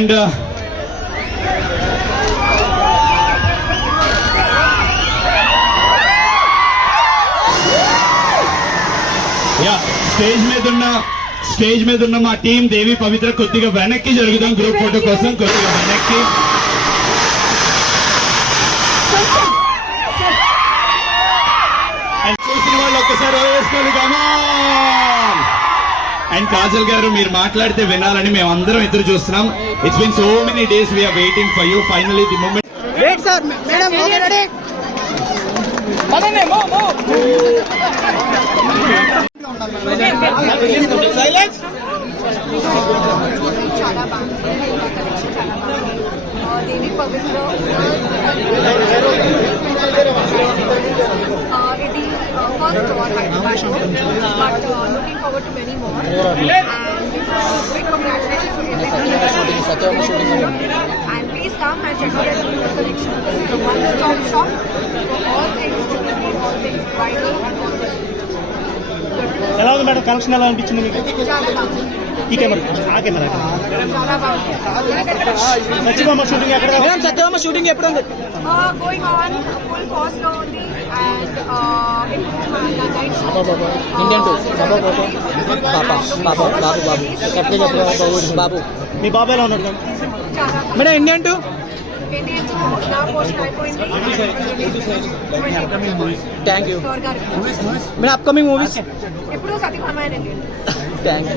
And stage మీద ఉన్న మా టీం దేవి పవిత్ర కొద్దిగా వెనక్కి జరుగుదాం గ్రూప్ ఫోటో కోసం, కొద్దిగా వెనక్కి. అండ్ చూసిన వాళ్ళు ఒక్కసారి వేసుకోవాలి. అండ్ కాజల్ గారు, మీరు మాట్లాడితే వినాలని మేము అందరం ఎదురు చూస్తున్నాం. It's been so many days we are waiting for you. Finally the moment. Wait sir, madam okay ready. Silence. చాలా బాగుంది, కలెక్షన్ చాలా బాగుంది. దేవి పవిత్ర ఇది first store Hyderabad, but looking forward to many more. And big congratulations to everyone. And please come and check out the collection. This is a one-stop shop for all things jewelry, all things bridal and all things. ఎలా ఉంది madam, collection ఎలా అనిపించింది మీకు? చాలా బాగుంది. ఈ కెమెరా, ఆ కెమెరా చాలా బాగుంది. సత్యభామ షూటింగ్ ఎక్కడ? మేడం సత్యభామ షూటింగ్ ఎప్పుడు ఉంది? గోయింగ్ ఆన్ ఫుల్ ఫాస్ట్ లో ఉంది. అండ్ బాబు, మీ బాబు ఎలా ఉన్నాడు మేడం? ఇండియన్ టూ నా పోర్షన్ అయిపోయింది. Thank you madam. Upcoming movies ఇప్పుడు సత్యభామ థ్యాంక్ యూ.